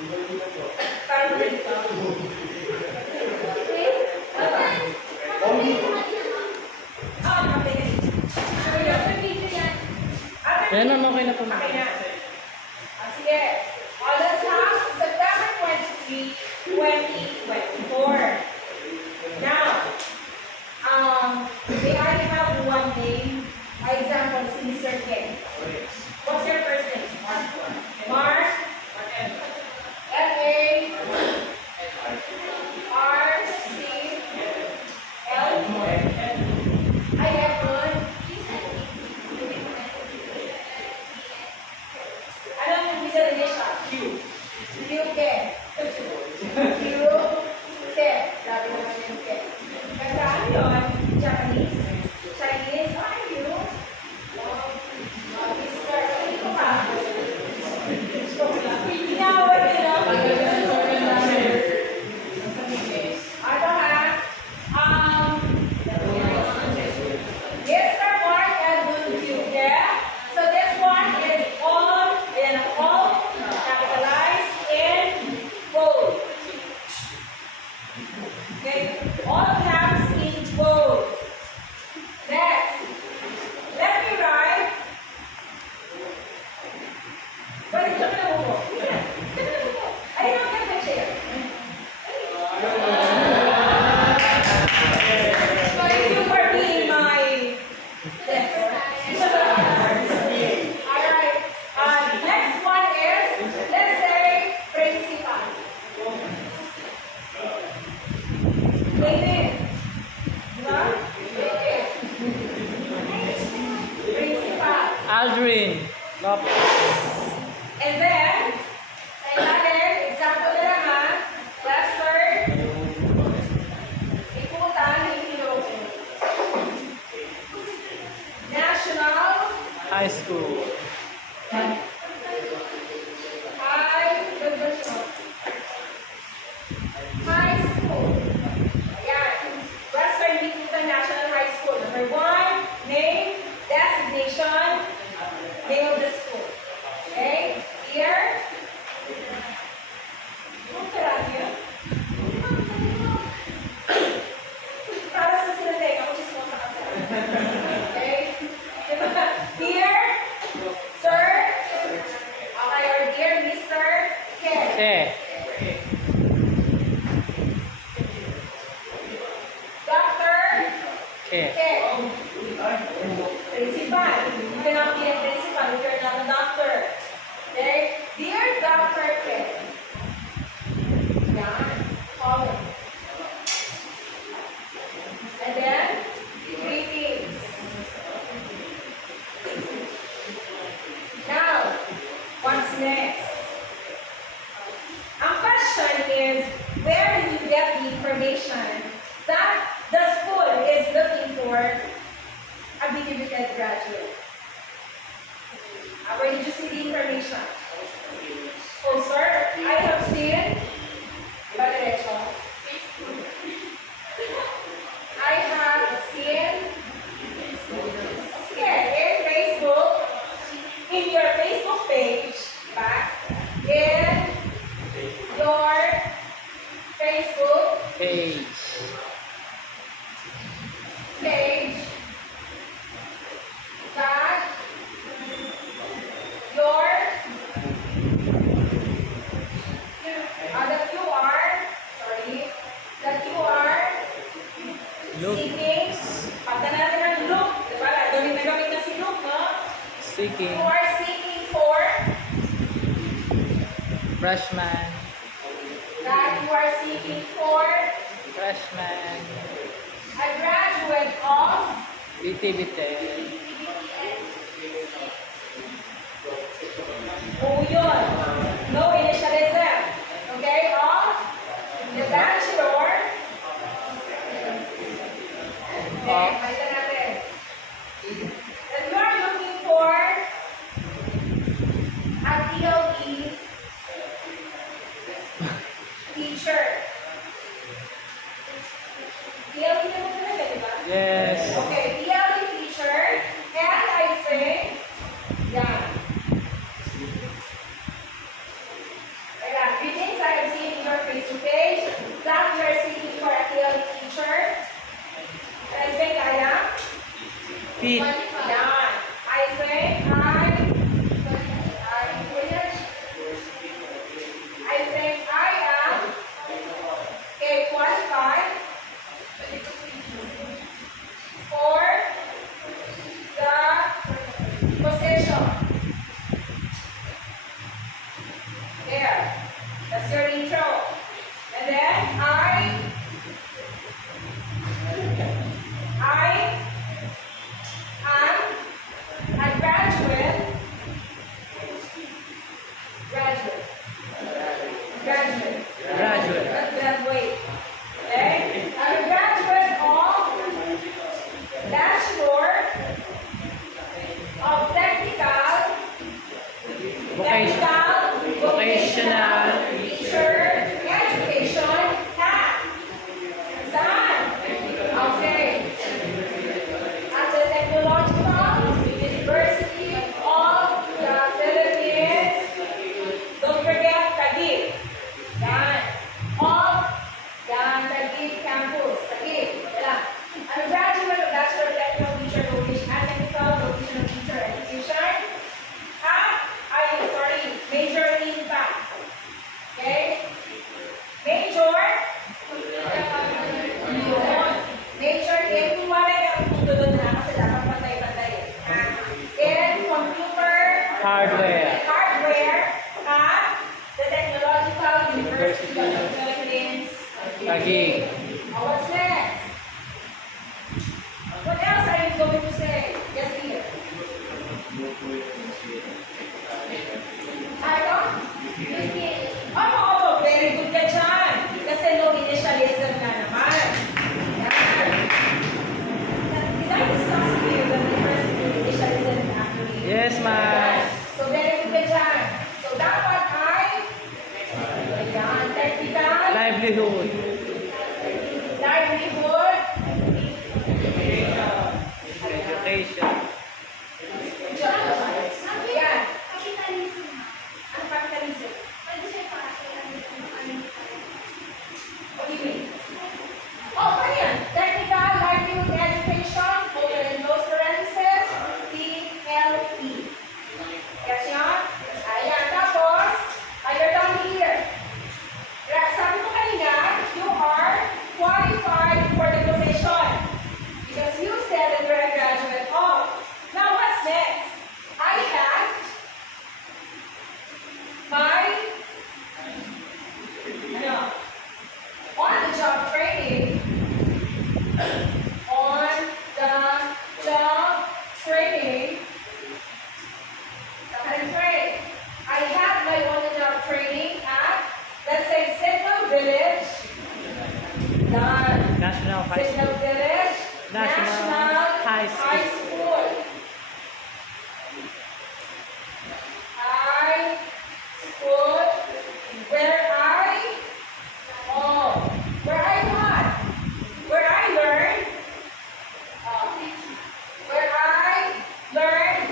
Para dito. Yan na, okay na po. Okay na. Sige. Let's have September 23, 2024. Now, they already have one name. Example, si Mr. Ken. What's your first name? Mark. M-A. R-C. L. I have one. Alam mo, bisa rin siya. Q. Q, Ken. Q, Ken. Sabi naman yung Ken. Kasi ano yun? Japanese. Chinese. Ano yun? Mr. Ito ka. Inawad nila. Ano ha? Mr. Mark Edwin Q. Yeah? So this one is all, ayan ang all, capitalized in bold. Okay? All caps in bold. Next. Let me write. Balik ka na mo. Ayun ang ganda siya. Thank you for being my test. Alright. Next one is, let's say, principal. David. Diba? David. Principal. Aldrin. Lopez. And then, kailangan, example na lang ha, last word, ikutan, hilog. National High School. High Division. High School. Ayan. Western Ikutan National High School. Number 1, name, designation, name of the school. Okay? Here. Para sa sila tayo, ako just sa kasi. Okay? Diba? Here, sir. Okay, or dear Mr. Ken. Okay. Doctor Okay. Ken. Principal. You cannot be a principal if you're not a doctor. Okay? Dear Dr. Ken. Yan. Column. And then, greetings. Now, what's next? Ang question is, where did you get the information that the school is looking for a BTBTED graduate? Where did you see the information? Oh, sir, I have seen, diba diretso? I have seen, sige, in Facebook, in your Facebook page, back, in your Facebook Page. page, that your that you are, sorry, that you are Look. seeking, pagka natin ang look, diba? Gamit na gamit na si look, no? Seeking. You are seeking for, Freshman. that you are seeking for Freshman. a graduate of BTBT. oh yun, no initialism, okay, of the bachelor, okay, balikan natin, that you are looking for a TLE teacher. TLE naman talaga, di ba? Yes. Okay, TLE teacher Vocational teacher education hat. Saan? Okay. At the Technological University of the Philippines. Don't forget Taguig. Yan. Taguig campus. Taguig. Wala. I'm a graduate of Bachelor of Technical Teacher Vocation and Technical Vocational Teacher Education. Major in fact. Okay? Major. Major in kung wala yung tutulog na kasi dapat pantay-pantay. In computer. hardware. Hardware at the Technological University of the Philippines. Taguig. What's next? What else are you going to say? Yes, dear. Ano? Oo, very good ka dyan. Kasi no initialism na naman. Yan. Did I discuss to you the difference between initialism and acronym? Yes, ma'am. So very good ka dyan. So dapat ay yan, technical, Livelihood. livelihood, Education. yan. Ano capitalism? What do you mean? Oh, ano yan? Technical, livelihood, education, open and close parenthesis, TLE. Yes, yan? Ayan, tapos, you're down here. Sabi ko kanina, you are qualified for the position. Because you said that you're a graduate of. Now, what's next? I have my on-the-job training. On-the-job training. I have my on-the-job training at, let's say, Signal Village. Done. National High Signal School. Village. National High School. High School. High School. Where I what? Where I learned. Where I learned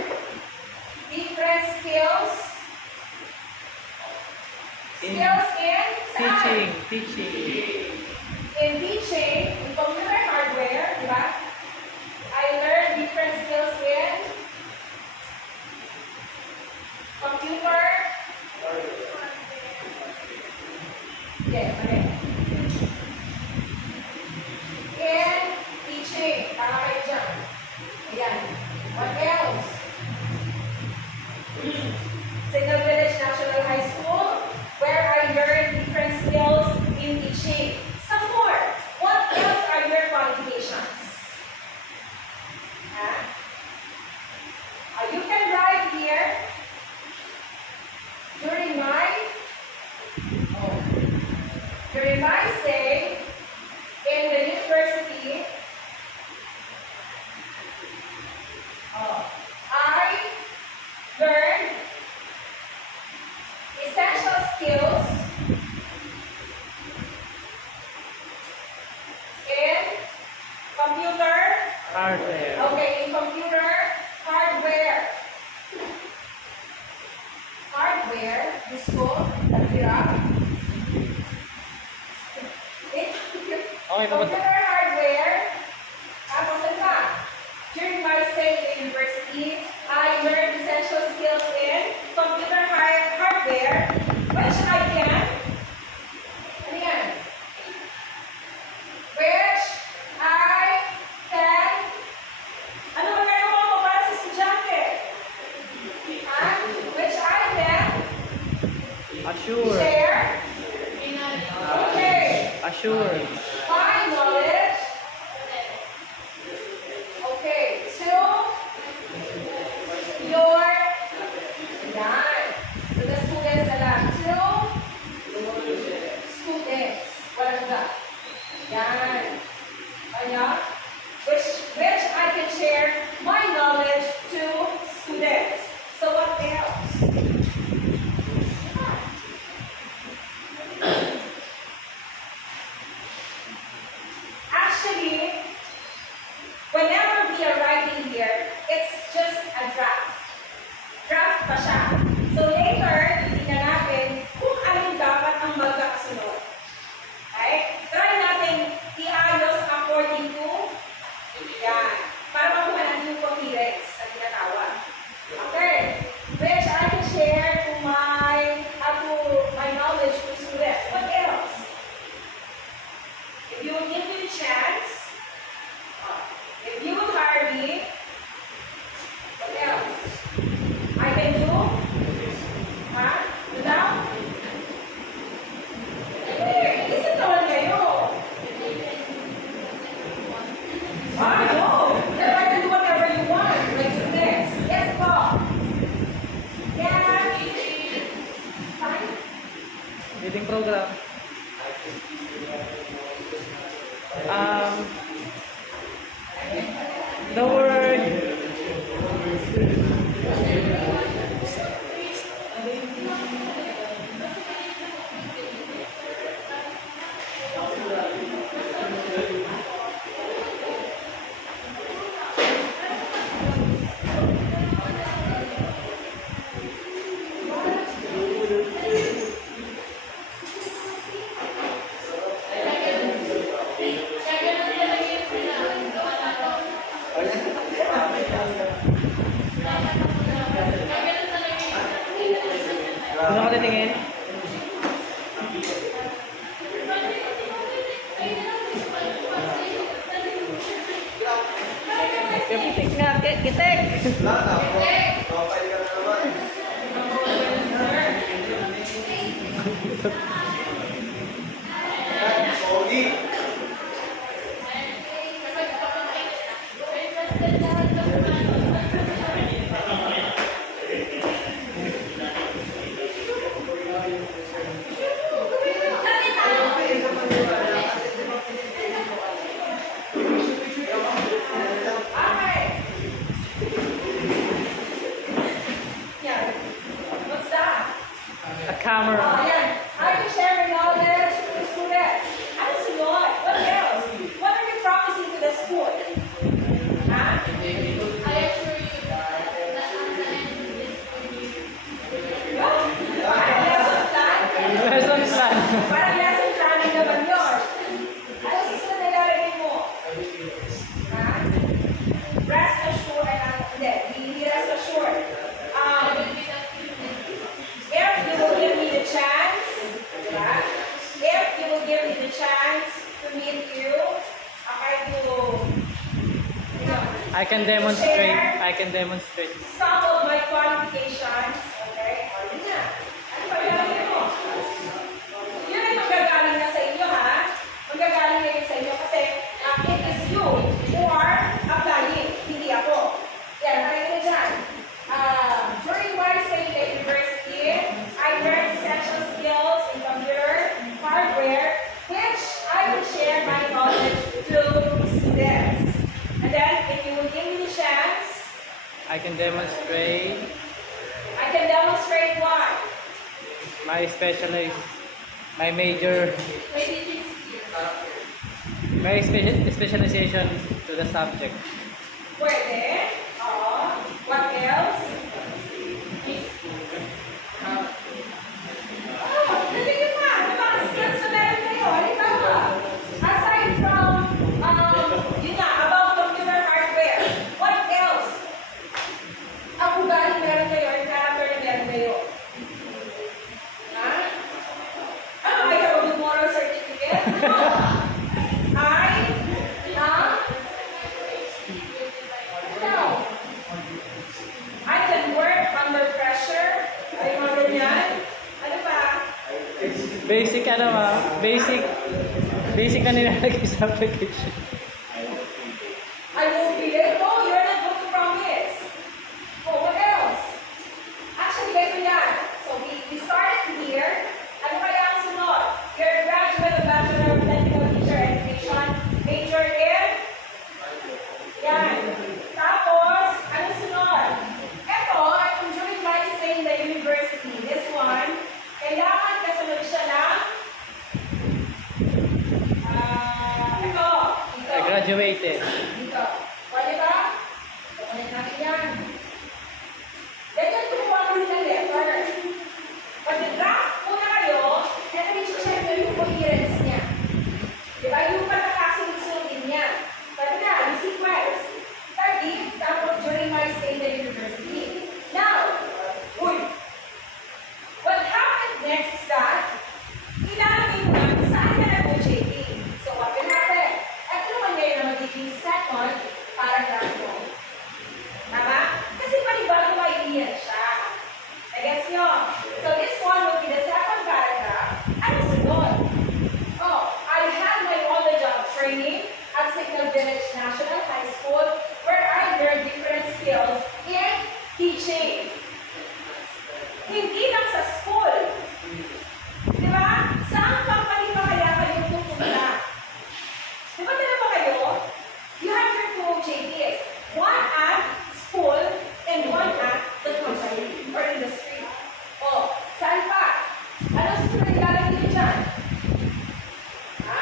different skills. Skills in saan? Teaching. In teaching, in computer hardware, di ba? I learned different skills in computer. Okay. In teaching, tama kayo dyan. Ayan. What else? Signal Village National High School, where I learned different skills in teaching. Some more. What else are your qualifications? You can write here during my stay in the university. I learned essential skills in computer. Hardware. Okay, in computer hardware. Hardware, gusto, hirap. Okay, Computer hardware. Tapos ano pa? During my stay in the university, I learned essential skills in computer hardware, which I can. Ano yan? Which I can. Ano ba gagawa mo para sa estudyante? Which I can Assure. share. Okay. Assure. My knowledge. Okay. To your. Yan. To the students na lang. To students. Walang ba? Yan. Ayan. Which I can share my knowledge to students. So what else? Actually, whenever we are writing here, it's just a draft. Draft pa siya. So later, titignan natin kung alin dapat ang magkakasunod. Okay? Try natin i-ayos according to yan. Para makuha natin yung coherence na tinatawag. Okay? Which I can share to my knowledge to students. What else? If you would give me the chance, if you would hire me, what else? I can do? Ha? Do now? Here, listen naman kayo. No. Then I can do whatever you want. Like do this. Yes, Paul. Yes. Fine. Reading program. The word ano ka titingin? Kitik nga, kitik! Alright. Yeah. What's that? A camera. Ayan. I can share my knowledge to the students. Ano sunod? What else? What are you promising to the school? Ha? Parang lesson plan? Lesson plan. Parang lesson planning naman yun. Ano susunod na ilalagay mo? Ha? Rest assured. Hindi rest assured. If you will give me the chance, yeah, if you will give me the chance to meet you, I can demonstrate. I can demonstrate. some of my qualifications, okay? O, yun na. Ano pa ilalagay mo? Yun ay magagaling na sa inyo, ha? Magagaling na yun sa inyo kasi it is you who are applying, hindi ako. Yan, nakita na dyan. During my stay at university, I learned essential skills in computer, hardware, which I will share my knowledge to students. And then, if you will give me the chance, I can demonstrate I can demonstrate what? my my major, my specialization to the subject. Pwede. Oo. What else? Dali nyo pa. Ano ba ang skills na meron kayo? Halimbawa, aside from, yun nga, about computer hardware, what else? Ang ugali meron kayo, ang character na meron kayo. Ha? Ano, I have a good moral certificate? No. I can work under pressure. Ay, mga ganyan. Ano pa? Basic basic na nilalagay sa application. I won't be late. Oh, you're not going to promise. Oh, what else? Actually, ganito yan. So, we started here. Ano kaya ang sunod? You're a graduate of Bachelor of Technical Teacher Education. Major in? Yan. Tapos, ano sunod? Eto, during my stay in the university, Hindi lang sa school. Di ba? Saan company pa kaya kayo pupunta? Di ba dalawa kayo? You have your two JDs. One at school and one at the company or industry. Oh, saan pa? Ano susunod ilalagay niyo dyan? Ha?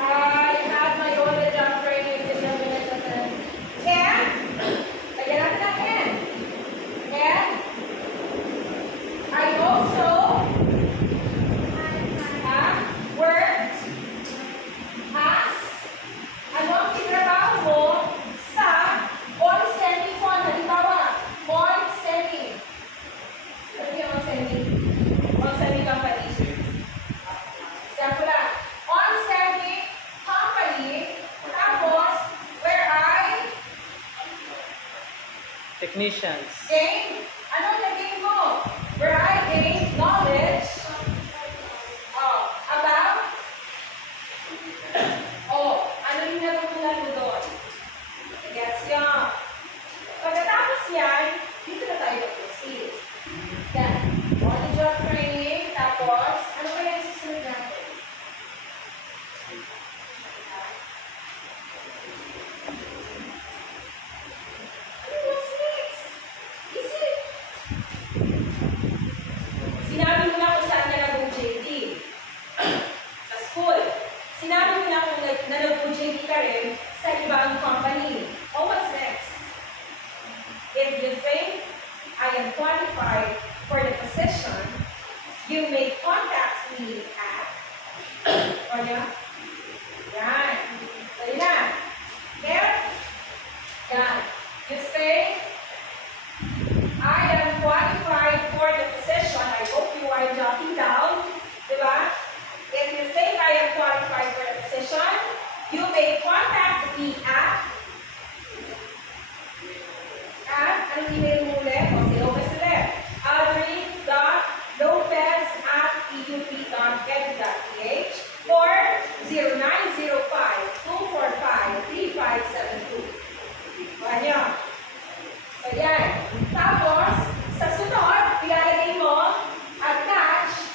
I had my own job training in the minutes and lagyan natin ang and. And I also worked as ano ang tinrabaho mo sa on-sending fund. Halimbawa, on-sending. Ano yung on-sending? On-sending company. Example lang. On-sending company. Tapos, where I Technicians. gain, ano na-gain mo? Where I gain knowledge about ano yung natutunan mo doon? Gets yun. Pagkatapos yan, dito na tayo proceed. Yan. On the job training, tapos, ano ba yung susunod natin? What's next? Easy. Sinabi mo na kung saan ka nag-JD. Sa school. Sinabi mo na kung nag-JD ka rin sa ibang company. Oh, what's next? If you think I am qualified for the position, you may contact me at o yan. Yan. So, yun na. Here. Yan. You say, I am qualified for the position. I hope you are jotting down. Diba? If you think I am qualified for the position, you may contact me at anong email mo ulit? O, si Lopez ulit. aldrin.lopez@eup.edu.ph or 0905-245-3572. Bukan nyo. So, yan. Tapos, sa sunod, ilalagay mo attach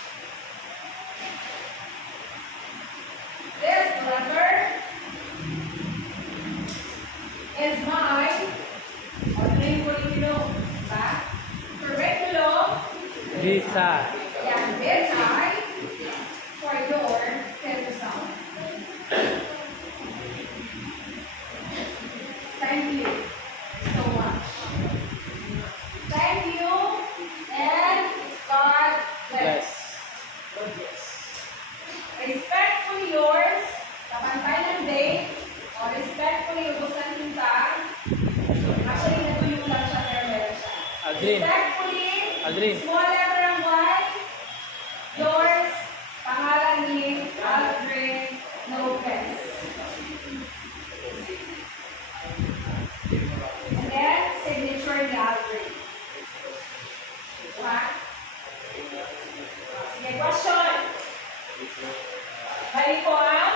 this letter is my curriculum. Visa. Yan, vitae for your Pedrosal. Thank you so much. Thank you and God bless. Respectfully yours, kapantay ng date, o respectfully ubusan kita. Actually, natulong lang siya, pero meron siya. Aldrin. Respectfully, Aldrin. small letter ang Y, yours, pangalan ni Aldrin Lopez. And then, signature ni Aldrin. Diba? Sige, question. Balik ko ang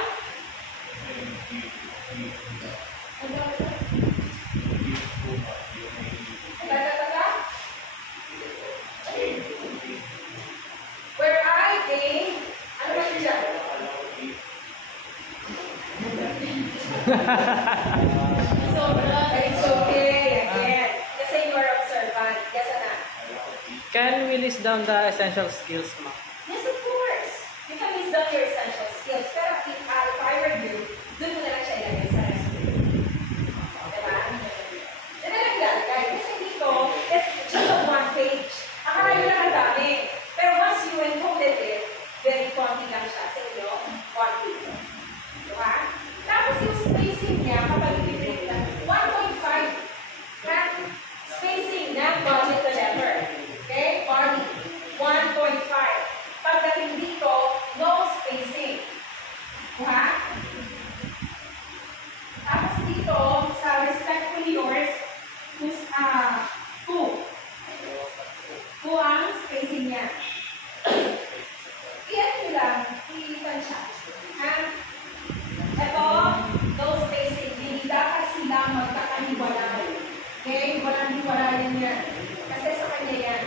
where I gain, ano ba yun dyan? So, it's okay, again. Kasi you are observant. Yes, na. Can we list down the essential skills, ma? Yes, of course. You can list down your essential skills. Pero if I were you, doon mo na lang siya ilagay sa resume. Diba? Diba lang ilalagay? Kasi dito, it's just on one page. Akala nyo lang ang dami. Pero once you encoded it, very konti lang siya sa inyo. Konti. Diba? Tapos yung spacing niya, kapag ibibigay lang, 1.5. Spacing ng body to letter. Okay? Body. 1.5. Pagdating dito, no spacing. Diba? Tapos dito, sa respectfully yours, 2. 2 ang spacing niya. Iyan nyo lang, iipan siya. Ha? Ito, no spacing. Hindi dapat sila magkakaniwalay. Okay? Walang hiwalayan yan. Kasi sa kanya yan.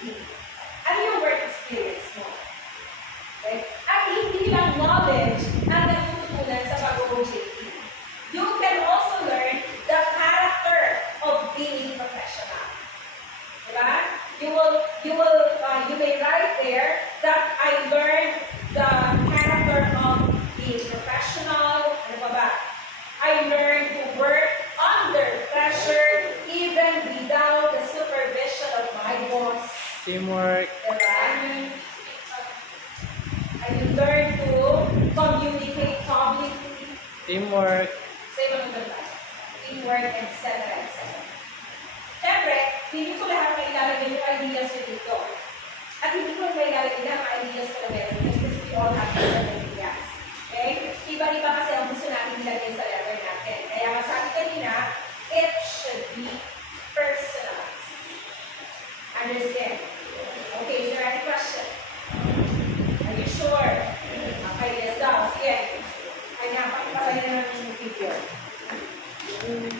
JP? Ano yung work experience mo? Okay? At hindi lang knowledge ang natututunan sa pag-OJT. You can also learn the character of being professional. Diba? You may write there that I learned the character of being professional. Ano pa ba? I learned to work under pressure even without the supervision of my boss. Teamwork. Diba? I learned to communicate publicly. Teamwork. Sa ibang lugar. Teamwork, etc. etc. Siyempre, hindi ko lahat may ilalagay yung ideas ko dito. At hindi ko may ilalagay lahat ng ideas ko na meron because we all have different ideas. Okay? Iba-iba kasi ang gusto natin ilagay sa letter natin. Kaya masabi kanina, it should be personalized. Understand?